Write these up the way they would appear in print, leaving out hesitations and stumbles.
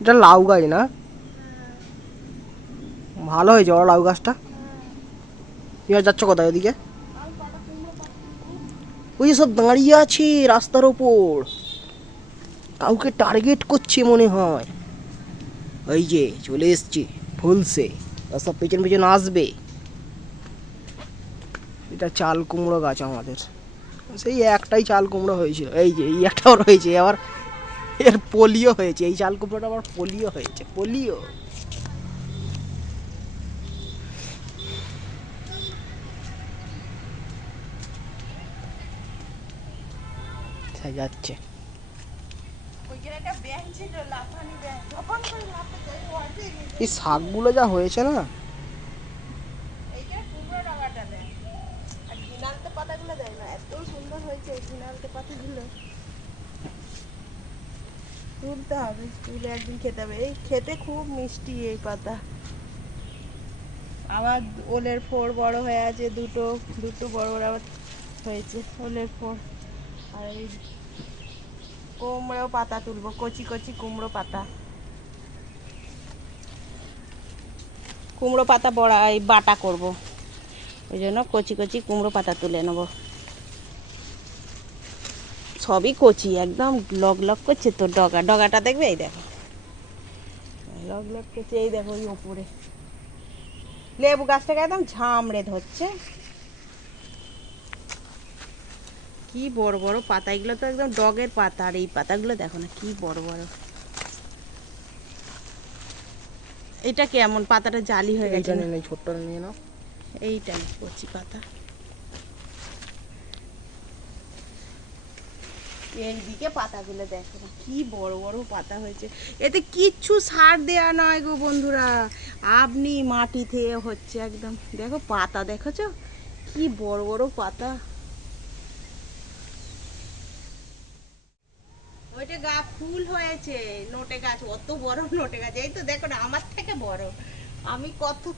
এটা লাউ গাছ না? ভালো হয়েছে বড় লাউ গাছটা। তুমি আর যাচ্ছ কোথায় ওদিকে? ওই যে সব দাঁড়িয়ে আছে রাস্তার ওপর, কাউকে টার্গেট করছে মনে হয়। ওই যে চলে এসছে ফুলসে, আর সব পেছন পেছন আসবে। এটা চাল কুমড়ো গাছ আমাদের, সেই একটাই চাল কুমড়ো হয়েছিল, এই যে এই একটাও রয়েছে আবার। এর পোলিও হয়েছে, এই চাল কুমড়োটা আবার পোলিও হয়েছে, পোলিও। যাচ্ছে এই শাকগুলো যা হয়েছে না। তুলতে হবে, তুলে একদিন খেতে হবে। এই খেতে খুব মিষ্টি এই পাতা। আবার ওলের ফোর বড় হয়ে আছে, দুটো দুটো বড় বড় আবার হয়েছে ওলের ফোর। আর এই কুমড়ো পাতা তুলবো, কচি কচি কুমড়ো পাতা। কুমড়ো পাতা বড়া এই বাটা করব, ওই জন্য কচি কচি কুমড়ো পাতা তুলে নেব। সবই কচি, একদম লগ লগ করছে। তো ডগাটা দেখবে, এই দেখো লগ লগ করছে। এই দেখো ওই ওপরে লেবু গাছটাকে একদম ঝামড়ে ধরছে। কি বড় বড় পাতা, এগুলো তো একদম ডগের পাতা। আর এই পাতাগুলো দেখো না কি বড় বড়। এটা কেমন পাতাটা জালি হয়ে গেছে। ছোট্ট নিয়ে নাও, এইটা কচি পাতা। এইদিকে পাতাগুলো দেখো না কি বড় বড় পাতা হয়েছে। এতে কিচ্ছু সার দেয়া নয় গো বন্ধুরা, আপনি মাটি থেকে হচ্ছে একদম। দেখো পাতা দেখেছো কি বড় বড় পাতা। ওইটা ফুল হয়েছে, নোটে গাছ, অত বড় নোটে গাছ। এই তো দেখো না আমার থেকে বড়। আমি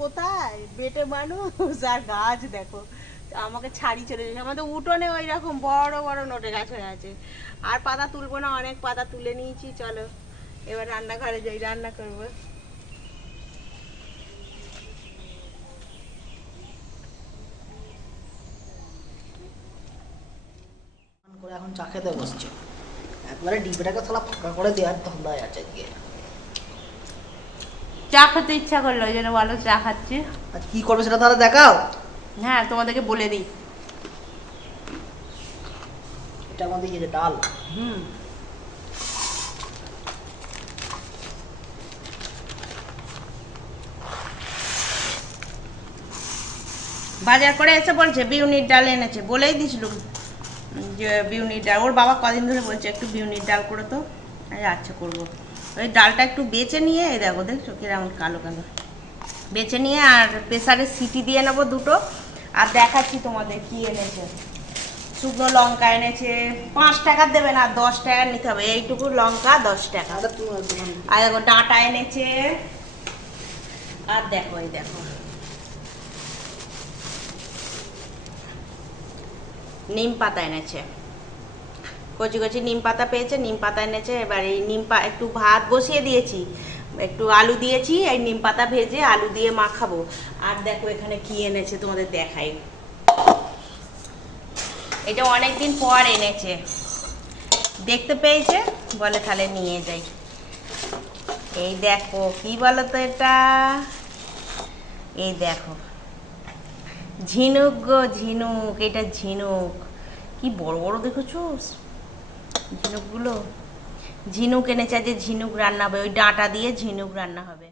কোথায় বেটে মানুষ, আর গাছ দেখো আমাকে ছাড়ি চলে যাচ্ছে। আমাদের উঠোনে ওই রকম বড় বড় নোটে গাছ হয়ে আছে। আর পাতা তুলবো না, অনেক পাতা তুলে নিয়েছি। চলো এবার রান্নাঘরে যাই, রান্না করবো। করে এখন চা খেতে বসছে। একবারে ডিবেটাকে থালা ফাঁকা করে দেওয়ার ধান্দায় আছে গিয়ে। চা খেতে ইচ্ছা করলো, ওই জন্য বলো চা খাচ্ছি। আর কি করবে সেটা তাহলে দেখাও। হ্যাঁ তোমাদেরকে বলে দিই। এটা আমাদের যে ডাল। হুম, বাজার করে এসে বলছে বিউনির ডাল এনেছে, বলেই দিছিল যে বিউনির ডাল। ওর বাবা কদিন ধরে বলছে একটু বিউনির ডাল করে তো। আচ্ছা করবো। ওই ডালটা একটু বেছে নিয়ে, এই দেখো দেখছো কিরকম কালো কালো, বেছে নিয়ে আর প্রেসারে সিটি দিয়ে নেবো দুটো। আর দেখাচ্ছি তোমাদের কি এনেছে। শুকনো লঙ্কা এনেছে, 5 টাকার দেবে না, 10 টাকার নিতে হবে। এইটুকু লঙ্কা 10 টাকা। আর দেখো ডাঁটা এনেছে। আর দেখো এই দেখো নিম পাতা এনেছে, কচি কচি নিম পাতা পেয়েছে, নিম পাতা এনেছে। এবার এই একটু ভাত বসিয়ে দিয়েছি, একটু আলু দিয়েছি, এই নিম পাতা ভেজে আলু দিয়ে মাখাবো। আর দেখো এখানে কি এনেছে তোমাদের দেখাই। এটা অনেকদিন পর এনেছে, দেখতে পেয়েছে, বলে তাহলে নিয়ে যাই। এই দেখো কি বলো তো এটা, এই দেখো ঝিনুক গো ঝিনুক, এটা ঝিনুক। কি বড় বড় দেখেছো ঝিনুকগুলো। ঝিনুক এনেছে, আজ ঝিনুক রান্না হবে, ওই ডাঁটা দিয়ে ঝিনুক রান্না হবে।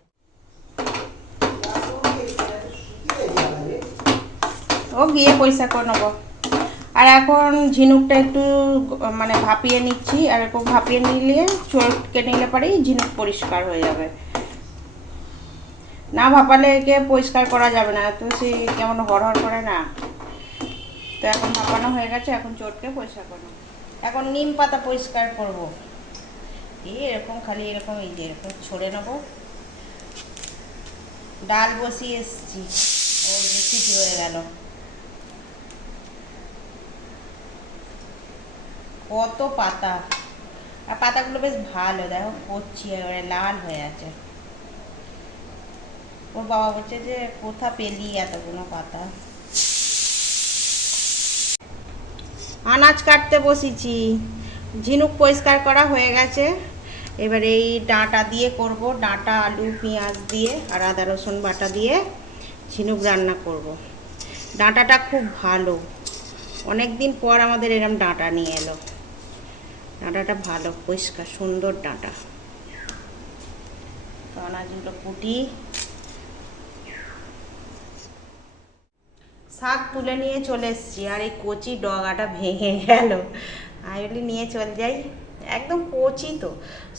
ও গিয়ে পয়সা করে নেবো। আর এখন ঝিনুকটা একটু মানে ভাপিয়ে নিচ্ছি, আর এরকম ভাপিয়ে নিলে চটকে নিলে পরেই ঝিনুক পরিষ্কার হয়ে যাবে। না ভাপালে একে পরিষ্কার করা যাবে না, তো সে কেমন হড়হড় করে না। তো এখন ভাপানো হয়ে গেছে, এখন চটকে পরিষ্কার করবো। এখন নিম পাতা পরিষ্কার করব। এরকম খালি এরকম, এই যে এরকম ছড়ে নেবো। ডাল বসিয়ে এসছি, ও সিটি হয়ে গেল। কত পাতা, আর পাতাগুলো বেশ ভালো, দেখো কচি এবারে লাল হয়ে আছে। ওর বাবা বলছে যে কোথা পেলি এতগুলো পাতা। আনাজ কাটতে বসেছি, ঝিনুক পরিষ্কার করা হয়ে গেছে। এবারে এই ডাঁটা দিয়ে করব, ডাঁটা আলু পেঁয়াজ দিয়ে আর আদা রসুন বাটা দিয়ে ঝিনুক রান্না করব। ডাঁটাটা খুব ভালো, অনেক দিন পর আমাদের এরম ডাঁটা নিয়ে এলো। ডাঁটাটা ভালো পরিষ্কার সুন্দর ডাঁটা। তো আনাজগুলো কুটি, শাক তুলে নিয়ে চলে এসেছি। আর এই কচি ডগাটা ভেঙে গেল, আমি বলি নিয়ে চলে যাই। একদম কচি তো,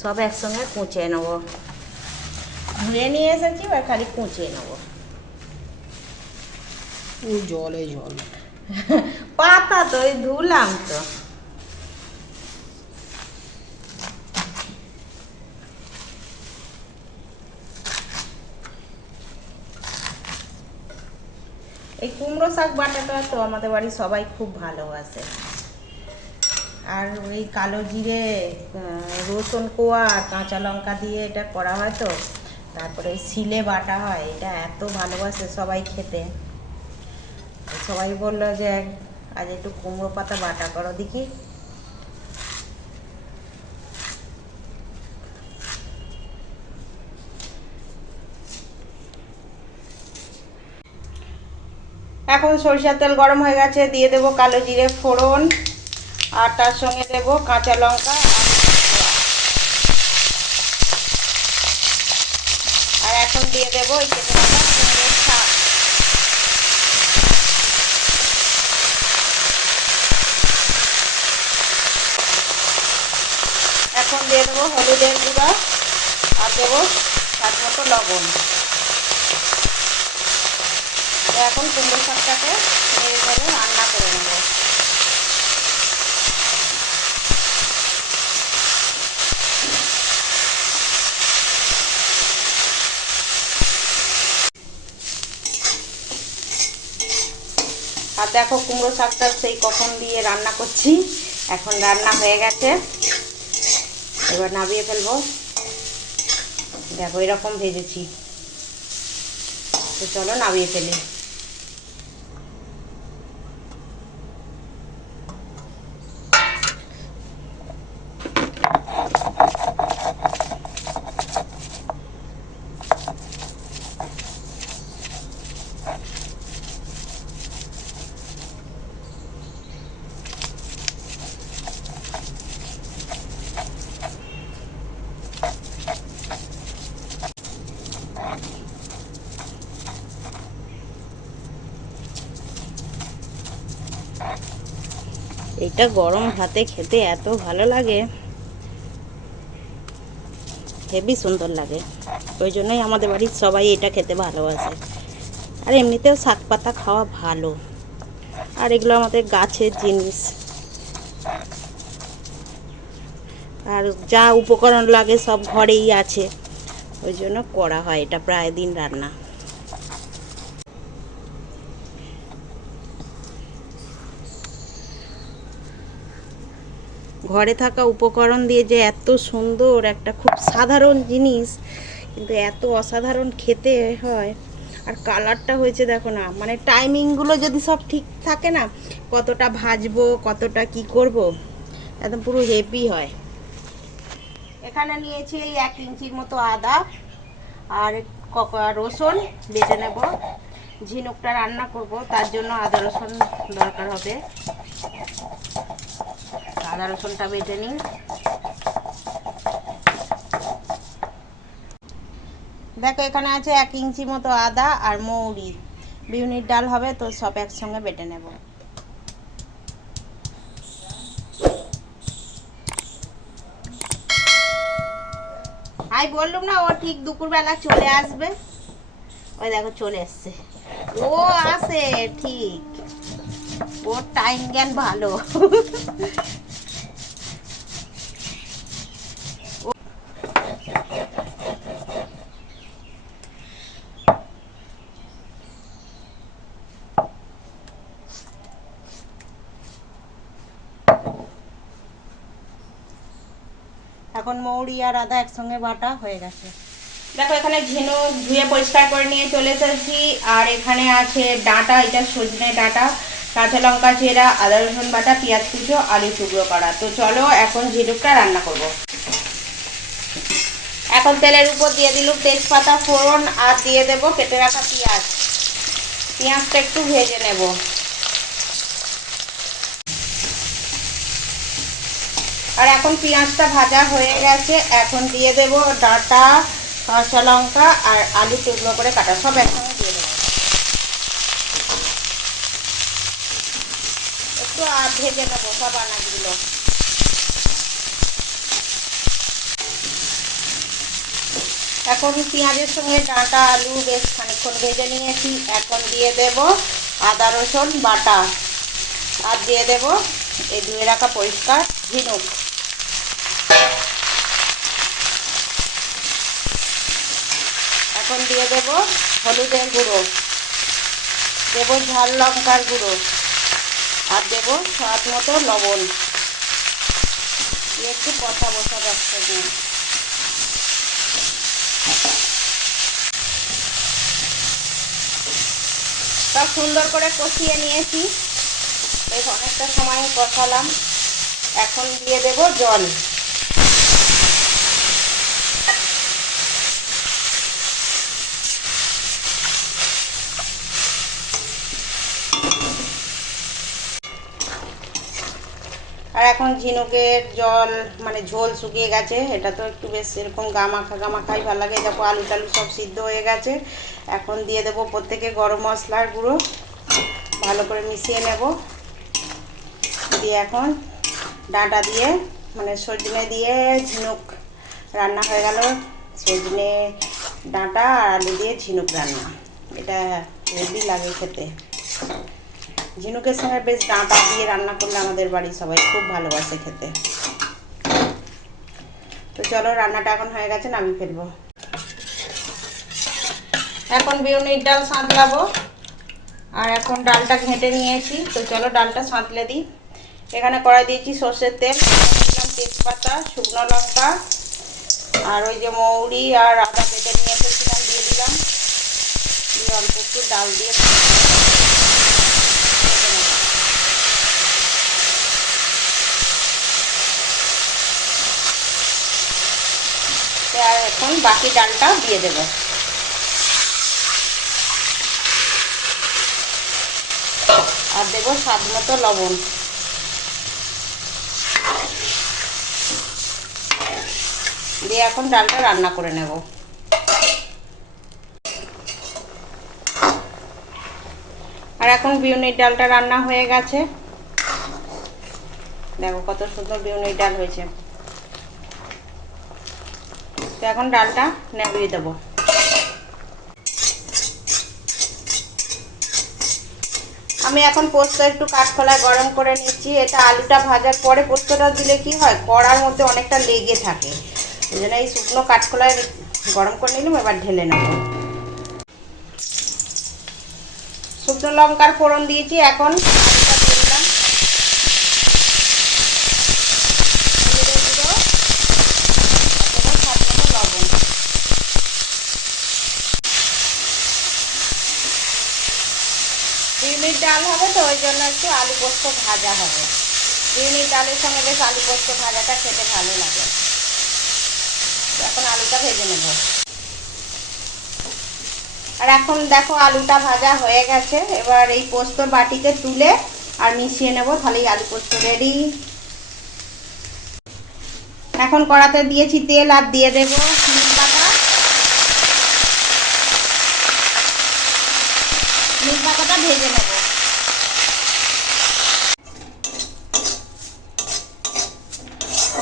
সব একসঙ্গে কুঁচে নেবো। ধুয়ে নিয়ে এসেছি, এবার খালি কুঁচে নেবো। জলে জল। পাতা তো ওই ধুলাম তো। এই কুমড়ো শাক বাটাটা তো আমাদের বাড়ির সবাই খুব ভালোবাসে। আর ওই কালো জিরে, রসুন কোয়া আর কাঁচা লঙ্কা দিয়ে এটা করা হয় তো, তারপরে শিলে বাটা হয়, এটা এত ভালোবাসে সবাই খেতে। সবাই বললো যে আজ একটু কুমড়ো পাতা বাটা করো দেখি। এখন সরিষার তেল গরম হয়ে গেছে, দিয়ে দেবো কালো জিরে ফোড়ন, আর তার সঙ্গে দেবো কাঁচা লঙ্কা আর এখন দিয়ে দেবো ওই কেটে রাখা কুমড়োর শাক। এখন দিয়ে দেবো হলুদের গুঁড়া আর দেবো স্বাদ মতো লবণ। এখন কুমড়ো শাকটাকে নেড়ে নেড়ে রান্না করে নেব। আর দেখো কুমড়ো শাকটা সেই কখন দিয়ে রান্না করছি, এখন রান্না হয়ে গেছে। এবার নামিয়ে ফেলবো। দেখো এরকম ভেজেছি, তো চলো নামিয়ে ফেলি। এটা গরম ভাতে খেতে এত ভালো লাগে, হেবি সুন্দর লাগে। ওই জন্যই আমাদের বাড়ির সবাই এটা খেতে ভালোবাসে। আর এমনিতেও শাক পাতা খাওয়া ভালো, আর এগুলো আমাদের গাছের জিনিস। আর যা উপকরণ লাগে সব ঘরেই আছে, ওই জন্য করা হয় এটা প্রায় দিন রান্না। ঘরে থাকা উপকরণ দিয়ে যে এত সুন্দর একটা খুব সাধারণ জিনিস, কিন্তু এত অসাধারণ খেতে হয়। আর কালারটা হয়েছে দেখো না, মানে টাইমিংগুলো যদি সব ঠিক থাকে না, কতটা ভাজবো কতটা কি করব, একদম পুরো হেভি হয়। এখানে নিয়েছি এই 1 ইঞ্চির মতো আদা আর রসুন বেটে নেব। ঝিনুকটা রান্না করব, তার জন্য আদা রসুন দরকার হবে। আদা রসুনটা বেটে নিই। দেখো এখানে আছে 1 ইঞ্চি মতো আদা আর মৌরি, বিউনির ডাল হবে তো, সব একসঙ্গে বেটে নেব। আমি বললাম না ও ঠিক দুপুরবেলা চলে আসবে, ওই দেখো চলে এসছে। ও আসে ঠিক, ওর টাইম জ্ঞান ভালো। এখন মৌরি আর আদা একসঙ্গে বাটা হয়ে গেছে। দেখো এখানে ঝিনুক ধুয়ে পরিষ্কার করে নিয়ে চলে এসেছি। আর এখানে আছে ডাঁটা, এটা সজনে ডাঁটা, কাঁচা লঙ্কা চেরা, আদা রসুন বাটা, পেঁয়াজ কুচো, আলু টুকরো করা। তো চলো এখন ঝিনুকটা রান্না করব। এখন তেলের উপর দিয়ে দিলুম তেজপাতা ফোড়ন আর দিয়ে দেব কেটে রাখা পেঁয়াজ। পেঁয়াজটা একটু ভেজে নেব। আর এখন পেঁয়াজটা ভাজা হয়ে গেছে, এখন দিয়ে দেব ডাঁটা, কাঁচা লঙ্কা আর আলু টুকরো করে কাটা, সব একসঙ্গে দিয়ে দেবো। একটু ভেজে নেবো সব আনাজগুলো। এখন পেঁয়াজের সঙ্গে ডাঁটা আলু বেশ খানিকক্ষণ ভেজে নিয়েছি। এখন দিয়ে দেব আদা রসুন বাটা আর দিয়ে দেব এই ধুয়ে রাখা পরিষ্কার ঝিনুক। এখন দিয়ে দেব হলুদের গুঁড়ো, দেব ঝাল লঙ্কার গুঁড়ো আর দেব স্বাদ মতো লবণ দিয়ে একটু কষাবো সব একসঙ্গে। সব সুন্দর করে কষিয়ে নিয়েছি, বেশ অনেকটা সময় কষালাম। এখন দিয়ে দেব জল। আর এখন ঝিনুকের জল মানে ঝোল শুকিয়ে গেছে, এটা তো একটু বেশ এরকম গামাখাই ভালো লাগে। দেখো আলু টালু সব সিদ্ধ হয়ে গেছে। এখন দিয়ে দেবো প্রত্যেকে গরম মশলার গুঁড়ো, ভালো করে মিশিয়ে নেব। দিয়ে এখন ডাঁটা দিয়ে মানে সজনে দিয়ে ঝিনুক রান্না হয়ে গেল। সজনে ডাঁটা আর আলু দিয়ে ঝিনুক রান্না, এটা হেভি লাগে খেতে। ঝিনুকের সঙ্গে বেশ ডাঁটা দিয়ে রান্না করলে আমাদের বাড়ির সবাই খুব ভালোবাসে খেতে। তো চলো রান্নাটা এখন হয়ে গেছে, নামিয়ে ফেলবো। এখন বিউনির ডাল সাঁতলাবো। আর এখন ডালটা ঘেঁটে নিয়েছি, তো চলো ডালটা সাঁতলে দিই। এখানে কড়াই দিয়েছি সর্ষের তেল, দিলাম তেজপাতা, শুকনো লঙ্কা আর ওই যে মৌরি আর আদা বেটে নিয়ে এসেছিলাম দিয়ে দিলাম। দিয়ে অল্প একটু ডাল দিয়ে আর এখন বাকি ডালটা দিয়ে দেব। আর দেবো স্বাদ মতো লবণ। দিয়ে এখন ডালটা রান্না করে নেব। আর এখন বিউনির ডালটা রান্না হয়ে গেছে, দেখো কত সুন্দর বিউনির ডাল হয়েছে। তো এখন ডালটা নামিয়ে দেবো। আমি এখন পোস্ত একটু কাঠখোলায় গরম করে নিচ্ছি। এটা আলুটা ভাজার পরে পোস্তটা দিলে কি হয়, কড়ার মধ্যে অনেকটা লেগে থাকে, এই জন্য এই শুকনো কাঠখোলায় গরম করে নিলাম। এবার ঢেলে নেব। শুকনো লঙ্কার ফোড়ন দিয়েছি, এখন আলুটা দিয়ে দিলাম। বিউনির ডাল হবে তো ওই জন্য একটু আলু পোস্ত ভাজা হবে। বিউনির ডালের সঙ্গে বেশ আলু পোস্ত ভাজাটা খেতে ভালো লাগে। এখন আলুটা ভেজে নেব। আর এখন দেখো আলুটা ভাজা হয়ে গেছে। এবার এই পোস্তর বাটিতে তুলে আর মিশিয়ে নেব, তাহলেই আলু পোস্ত রেডি। এখন কড়াতে দিয়েছি তেল আর দিয়ে দেব নিম পাতা। নিম পাতাটা ভেজে নেব।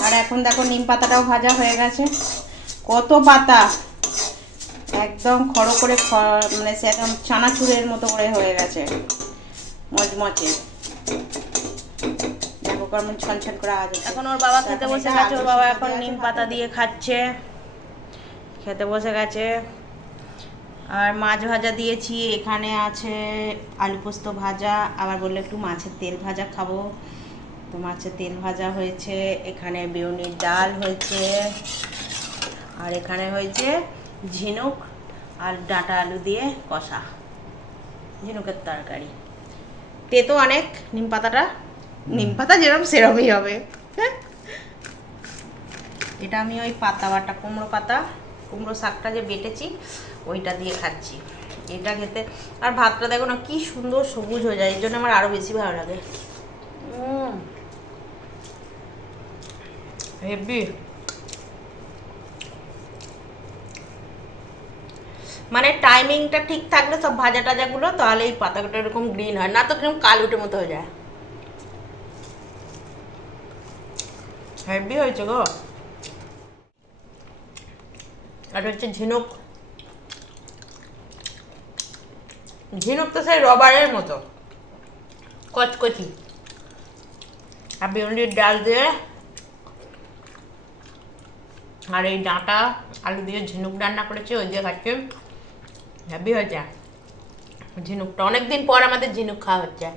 আর এখন দেখো নিম পাতাটাও ভাজা হয়ে গেছে। কত পাতা, একদম খড়ো করে মানে সেরকম চানাচুরের মতো করে হয়ে গেছে, মচমচে। দেখো কেমন ছলছল করে আওয়াজ হচ্ছে। এখন ওর বাবা খেতে বসে গেছে, ওর বাবা এখন নিম পাতা দিয়ে খাচ্ছে, খেতে বসে গেছে। আর মাছ ভাজা দিয়েছি, এখানে আছে আলু পোস্ত ভাজা, আবার বললো একটু মাছের তেল ভাজা খাবো। তো মাছের তেল ভাজা হয়েছে, এখানে বিউনির ডাল হয়েছে, আর এখানে হয়েছে ঝিনুক আর ডাঁটা আলু দিয়ে কষা, ঝিনুকের তরকারি। তেতো অনেক, নিম পাতাটা, নিম পাতা যেরকম সেরকমই হবে। এটা আমি ওই পাতা বাটা কুমড়ো শাকটা যে বেটেছি ওইটা দিয়ে খাচ্ছি। এটা খেতে আর ভাতটা দেখো না কি সুন্দর সবুজ হয়ে যায়, এই জন্য আমার আরও বেশি ভালো লাগে। হেভি, মানে টাইমিংটা ঠিক থাকলে সব ভাজা টাজাগুলো, তাহলে এই পাতাগুলো এরকম গ্রিন হয়, না তো কিরকম কালুটের মতো হয়ে যায়। হেভি হয়েছে গো। আর হচ্ছে ঝিনুক, ঝিনুক তো সেই রবারের মতো কচকচি, আর বিউলির ডাল দিয়ে আর এই ডাঁটা আলু দিয়ে ঝিনুক রান্না করেছে, ওই দিয়ে খাচ্ছে। হেভি হয়েছে ঝিনুকটা, অনেকদিন পর আমাদের ঝিনুক খাওয়া হচ্ছে।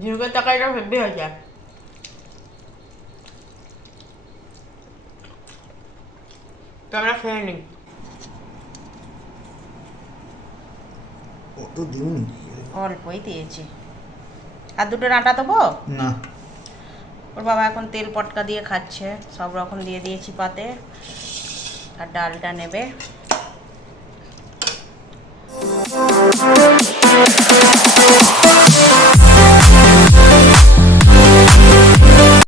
ঝিনুকের তরকারিটা হেভি হয়েছে। তো আমরা খেয়ে নিই। অত দিউনি অল্পই দিয়েছি, আর দুটো ডাঁটা দেবো না। ওর বাবা এখন তেল পটকা দিয়ে খাচ্ছে, সব রকম দিয়ে দিয়েছি পাতে। আর ডালটা নেবে।